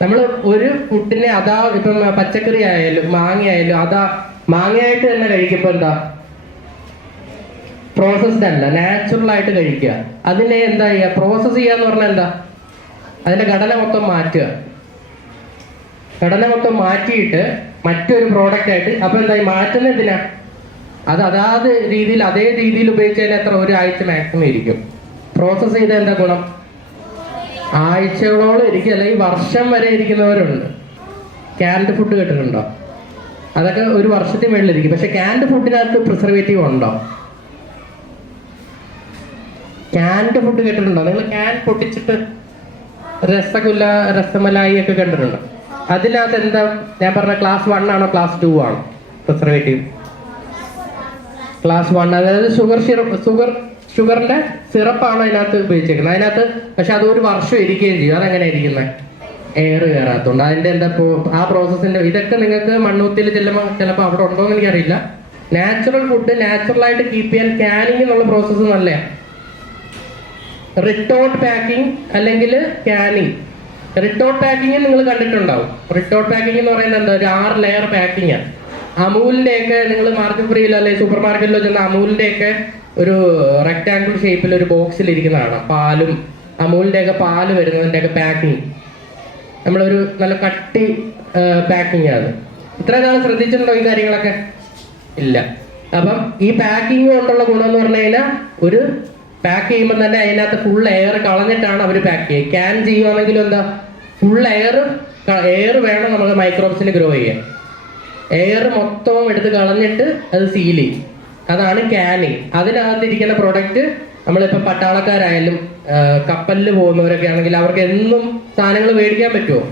നമ്മൾ ഒരു ഫുഡിനെ അതാ ഇപ്പം പച്ചക്കറി ആയാലും മാങ്ങ ആയാലും അതാ മാങ്ങയായിട്ട് തന്നെ കഴിക്കുമ്പോൾ എന്താ പ്രോസസ്ഡ് അല്ല, നാച്ചുറൽ ആയിട്ട് കഴിക്കുക. അതിനെ എന്താ ചെയ്യുക, പ്രോസസ് ചെയ്യാന്ന് പറഞ്ഞാൽ എന്താ, അതിന്റെ ഘടന മൊത്തം മാറ്റുക. ഘടന മൊത്തം മാറ്റിയിട്ട് മറ്റൊരു പ്രോഡക്റ്റ് ആയിട്ട്, അപ്പൊ എന്താ മാറ്റുന്ന എന്തിനാ, അത് അതാത് രീതിയിൽ അതേ രീതിയിൽ ഉപയോഗിച്ചതിന് എത്ര ഒരാഴ്ച മാക്സിമം ഇരിക്കും. പ്രോസസ് ചെയ്ത എന്താ ഗുണം, ആഴ്ചകളോളം ഇരിക്കും, അല്ലെങ്കിൽ വർഷം വരെ ഇരിക്കുന്നവരുണ്ട്. ക്യാൻഡ് ഫുഡ് കേട്ടിട്ടുണ്ടോ? അതൊക്കെ ഒരു വർഷത്തിന് മേളിലിരിക്കും. പക്ഷെ ക്യാൻഡ് ഫുഡിനകത്ത് പ്രിസർവേറ്റീവ് ഉണ്ടോ? ക്യാൻഡ് ഫുഡ് കേട്ടിട്ടുണ്ടോ നിങ്ങൾ? ക്യാൻ പൊട്ടിച്ചിട്ട് രസഗുല്ല രസമലായി ഒക്കെ കണ്ടിട്ടുണ്ടോ? അതിനകത്ത് എന്താ, ഞാൻ പറഞ്ഞ ക്ലാസ് 1 ആണോ ക്ലാസ് 2 ആണോ പ്രിസർവേറ്റീവ്? ക്ലാസ് 1. അതായത് ഷുഗറിന്റെ സിറപ്പാണ് അതിനകത്ത് ഉപയോഗിച്ചേക്കുന്നത്. അതിനകത്ത് പക്ഷെ അത് ഒരു വർഷം ഇരിക്കുകയും ചെയ്യും. അതെങ്ങനെ ഇരിക്കുന്നത്, എയർ കയറാത്തതുകൊണ്ട്. അതിന്റെ എന്താ ആ പ്രോസസ്സിന്റെ ഇതൊക്കെ നിങ്ങൾക്ക് മണ്ണൂത്തിയിൽ ചെല്ലുമ്പോൾ ചിലപ്പോൾ അവിടെ ഉണ്ടോ എന്ന് എനിക്കറിയില്ല. നാച്ചുറൽ ഫുഡ് നാച്ചുറൽ ആയിട്ട് കീപ്പ് ചെയ്യാൻ ക്യാനിങ് എന്നുള്ള പ്രോസസ്സ് നല്ലതാണ്. റിട്ടോർട്ട് പാക്കിംഗ് അല്ലെങ്കിൽ ക്യാനിങ്. റിട്ടോർട്ട് പാക്കിങ് നിങ്ങൾ കണ്ടിട്ടുണ്ടാവും. റിട്ടോർട്ട് പാക്കിംഗ് എന്ന് പറയുന്നത് എന്താ, ഒരു 6 ലെയർ പാക്കിംഗ് ആണ്. അമൂലിന്റെ ഒക്കെ നിങ്ങൾ മാർക്കറ്റ് ഫ്രീയിലോ അല്ലെങ്കിൽ സൂപ്പർ മാർക്കറ്റിലോ ചെന്ന അമൂലിന്റെ ഒക്കെ ഒരു റെക്ടാങ്കിൾ ഷേപ്പിൽ ഒരു ബോക്സിൽ ഇരിക്കുന്നതാണ്. പാലും അമൂലിന്റെ ഒക്കെ പാല് വരുന്നതിന്റെ ഒക്കെ പാക്കിങ് നമ്മളൊരു നല്ല കട്ടി പാക്കിങ് ആണ്. ഇത്ര നാൾ ശ്രദ്ധിച്ചിട്ടുണ്ടോ ഈ കാര്യങ്ങളൊക്കെ? ഇല്ല. അപ്പം ഈ പാക്കിങ് കൊണ്ടുള്ള ഗുണം എന്ന് പറഞ്ഞു കഴിഞ്ഞാൽ, ഒരു പാക്ക് ചെയ്യുമ്പോൾ തന്നെ അതിനകത്ത് ഫുൾ എയർ കളഞ്ഞിട്ടാണ് അവർ പാക്ക് ചെയ്യുക. ക്യാൻ ചെയ്യുവാണെങ്കിലും എന്താ, ഫുൾ എയർ വേണം നമുക്ക് മൈക്രോബ്സിന് ഗ്രോ ചെയ്യാൻ. എയർ മൊത്തം എടുത്ത് കളഞ്ഞിട്ട് അത് സീൽ ചെയ്യും. അതാണ് ക്യാനിങ്. അതിനകത്തിരിക്കുന്ന പ്രൊഡക്റ്റ് നമ്മളിപ്പോൾ പട്ടാളക്കാരായാലും കപ്പലിൽ പോകുന്നവരൊക്കെ ആണെങ്കിൽ അവർക്ക് എന്നും സാധനങ്ങൾ മേടിക്കാൻ പറ്റുമോ?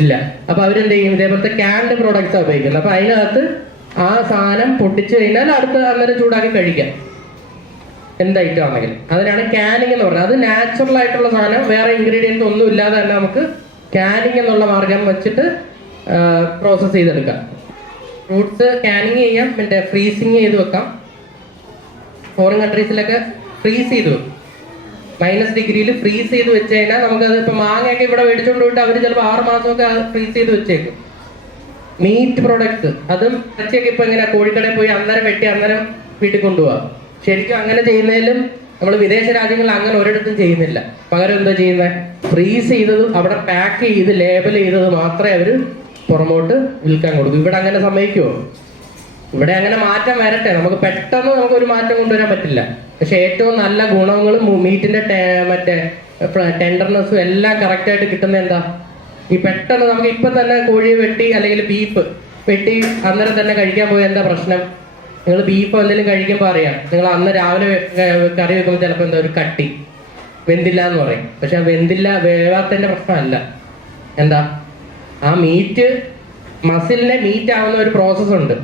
ഇല്ല. അപ്പൊ അവരെന്ത് ചെയ്യും, ഇതേപോലത്തെ ക്യാൻഡ് പ്രോഡക്ട്സാണ് ഉപയോഗിക്കുന്നത്. അപ്പൊ അതിനകത്ത് ആ സാധനം പൊട്ടിച്ചു കഴിഞ്ഞാൽ അടുത്ത അന്നേരം ചൂടാക്കി കഴിക്കാം, എന്ത് ഐറ്റം ആണെങ്കിലും. അതിനാണ് ക്യാനിങ് എന്ന് പറയുന്നത്. അത് നാച്ചുറൽ ആയിട്ടുള്ള സാധനം, വേറെ ഇൻഗ്രീഡിയൻസ് ഒന്നും ഇല്ലാതെ തന്നെ നമുക്ക് ക്യാനിങ് എന്നുള്ള മാർഗം വെച്ചിട്ട് പ്രോസസ്സ് ചെയ്തെടുക്കാം. ഫ്രൂട്ട്സ് ക്യാനിങ് ചെയ്യാം, പിന്നെ ഫ്രീസിങ് ചെയ്ത് വെക്കാം. ഫോറിൻ കൺട്രീസിലൊക്കെ ഫ്രീസ് ചെയ്ത് വെക്കും. -ഡിഗ്രിയിൽ ഫ്രീസ് ചെയ്ത് വെച്ച് കഴിഞ്ഞാൽ നമുക്കത് ഇപ്പൊ മാങ്ങയൊക്കെ ഇവിടെ മേടിച്ചുകൊണ്ട് പോയിട്ട് അവർ ചിലപ്പോൾ 6 മാസമൊക്കെ ഫ്രീസ് ചെയ്ത് വെച്ചേക്കും. മീറ്റ് പ്രോഡക്ട്സ്, അതും ഇറച്ചിയൊക്കെ ഇപ്പൊ എങ്ങനെ കോഴിക്കടയിൽ പോയി അന്നേരം വെട്ടി അന്നേരം വീട്ടിൽ കൊണ്ടുപോകാം. ശരിക്കും അങ്ങനെ ചെയ്യുന്നതിലും നമ്മൾ വിദേശ രാജ്യങ്ങളിൽ അങ്ങനെ ഒരിടത്തും ചെയ്യുന്നില്ല. പകരം എന്താ ചെയ്യുന്നത്, ഫ്രീസ് ചെയ്തത് അവിടെ പാക്ക് ചെയ്ത് ലേബൽ ചെയ്തത് മാത്രമേ അവർ പുറമോട്ട് വിൽക്കാൻ കൊടുക്കും. ഇവിടെ അങ്ങനെ സമ്മതിക്കുമോ? ഇവിടെ അങ്ങനെ മാറ്റം വരട്ടെ. നമുക്ക് പെട്ടെന്ന് നമുക്കൊരു മാറ്റം കൊണ്ടുവരാൻ പറ്റില്ല. പക്ഷെ ഏറ്റവും നല്ല ഗുണങ്ങളും മീറ്റിന്റെ മറ്റേ ടെൻഡർനെസ്സും എല്ലാം കറക്റ്റായിട്ട് കിട്ടുന്നത് എന്താ, ഈ പെട്ടെന്ന് നമുക്ക് ഇപ്പൊ തന്നെ കോഴിയെ വെട്ടി അല്ലെങ്കിൽ ബീഫ് വെട്ടി അന്നേരം തന്നെ കഴിക്കാൻ പോയ എന്താ പ്രശ്നം, നിങ്ങൾ ബീഫ് എന്തെങ്കിലും കഴിക്കുമ്പോൾ അറിയാം, നിങ്ങൾ അന്ന് രാവിലെ കറി വെക്കുമ്പോൾ ചിലപ്പോൾ എന്താ ഒരു കട്ടി വെന്തില്ല എന്ന് പറയും. പക്ഷെ വെന്തില്ല വേവാത്തതിന്റെ പ്രശ്നമല്ല. എന്താ, ആ മീറ്റ് മസിലിനെ മീറ്റ് ആവുന്ന ഒരു പ്രോസസ് ഉണ്ട്.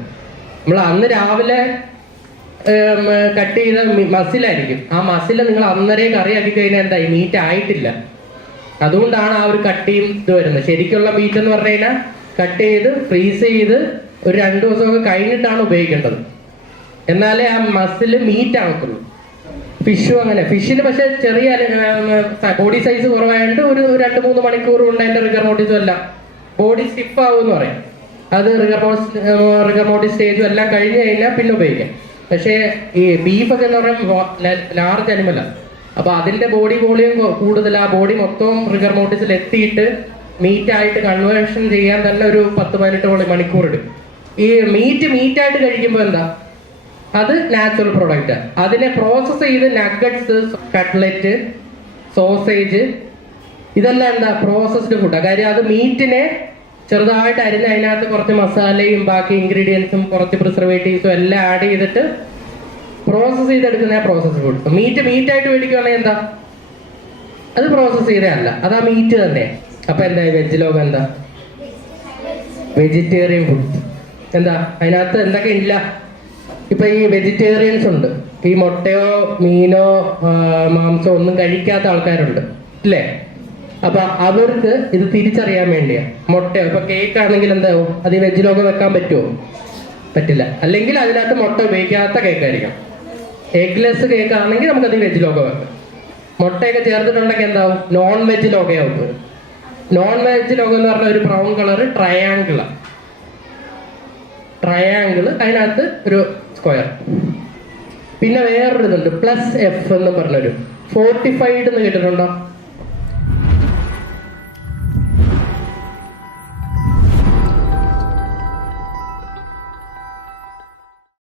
നമ്മൾ അന്ന് രാവിലെ കട്ട് ചെയ്ത മസിലായിരിക്കും. ആ മസില് നിങ്ങൾ അന്നേരം കറിയാക്കി കഴിഞ്ഞാൽ എന്താ, ഈ മീറ്റ് ആയിട്ടില്ല. അതുകൊണ്ടാണ് ആ ഒരു കട്ടിയും ഇത് വരുന്നത്. ശരിക്കുള്ള മീറ്റ് എന്ന് പറഞ്ഞു കഴിഞ്ഞാൽ കട്ട് ചെയ്ത് ഫ്രീസ് ചെയ്ത് ഒരു 2 ദിവസമൊക്കെ കഴിഞ്ഞിട്ടാണ് ഉപയോഗിക്കേണ്ടത്. എന്നാലേ ആ മസിൽ മീറ്റ് ആകത്തുള്ളൂ. ഫിഷും അങ്ങനെ. ഫിഷിന് പക്ഷെ ചെറിയ ബോഡി സൈസ് കുറവായതുകൊണ്ട് ഒരു 2-3 മണിക്കൂർ കൊണ്ട് അതിന്റെ റിഗർ മോർട്ടിസും എല്ലാം ബോഡി സ്റ്റിഫ് ആവും എന്ന് പറയും. അത് റിഗർ മോർട്ടിസ് സ്റ്റേജും എല്ലാം കഴിഞ്ഞ് കഴിഞ്ഞാൽ പിന്നെ ഉപയോഗിക്കാം. പക്ഷേ ഈ ബീഫൊക്കെ എന്ന് പറയുമ്പോൾ ലാർജ് അനിമലാണ്. അപ്പൊ അതിന്റെ ബോഡി വോളിയം കൂടുതൽ, ആ ബോഡി മൊത്തം റിഗർ മോർട്ടിസിൽ എത്തിയിട്ട് മീറ്റായിട്ട് കൺവേർഷൻ ചെയ്യാൻ തന്നെ ഒരു 10-18 മണിക്കൂർ എടുക്കും. ഈ മീറ്റായിട്ട് കഴിക്കുമ്പോൾ എന്താ, അത് നാച്ചുറൽ പ്രോഡക്റ്റ്. അതിനെ പ്രോസസ് ചെയ്ത് നഗറ്റ്സ്, കട്ട്ലറ്റ്, സോസേജ് ഇതെല്ലാം എന്താ പ്രോസസ്ഡ് ഫുഡാണ്. കാര്യം അത് മീറ്റിനെ ചെറുതായിട്ട് അരിഞ്ഞ് അതിനകത്ത് കുറച്ച് മസാലയും ബാക്കി ഇൻഗ്രീഡിയൻസും കുറച്ച് പ്രിസർവേറ്റീവ്സും എല്ലാം ആഡ് ചെയ്തിട്ട് പ്രോസസ് ചെയ്തെടുക്കുന്ന പ്രോസസ്ഡ് ഫുഡ്. മീറ്റായിട്ട് മേടിക്കുകയാണെങ്കിൽ എന്താ, അത് പ്രോസസ് ചെയ്തതല്ല, അത് ആ മീറ്റ് തന്നെ. അപ്പൊ എന്താ വെജ് ലോകം എന്താ, വെജിറ്റേറിയൻ ഫുഡ്. എന്താ അതിനകത്ത് എന്തൊക്കെ ഇല്ല. ഇപ്പൊ ഈ വെജിറ്റേറിയൻസ് ഉണ്ട്, ഈ മുട്ടയോ മീനോ മാംസോ ഒന്നും കഴിക്കാത്ത ആൾക്കാരുണ്ട് അല്ലേ? അപ്പൊ അവർക്ക് ഇത് തിരിച്ചറിയാൻ വേണ്ടിയാ. മുട്ടയോ ഇപ്പൊ കേക്ക് ആണെങ്കിൽ എന്താവും, അത് ഈ വെജ് ലോകം വെക്കാൻ പറ്റുമോ? പറ്റില്ല. അല്ലെങ്കിൽ അതിനകത്ത് മുട്ട ഉപയോഗിക്കാത്ത കേക്കായിരിക്കണം. എഗ്ലെസ് കേക്ക് ആണെങ്കിൽ നമുക്കത് വെജ് ലോകം വെക്കാം. മുട്ടയൊക്കെ ചേർത്തിട്ടുണ്ടെങ്കിൽ എന്താവും, നോൺ വെജ് ലോകയാവും. നോൺ വെജ് ലോഗോ എന്ന് പറഞ്ഞ ഒരു ബ്രൗൺ കളർ ട്രയാങ്കിൾ, അതിനകത്ത് ഒരു സ്ക്വയർ. പിന്നെ വേറൊരു ഇതുണ്ട് പ്ലസ് എഫ് എന്ന് പറഞ്ഞൊരു ഫോർട്ടിഫൈഡ് എന്ന് കേട്ടിട്ടുണ്ടോ?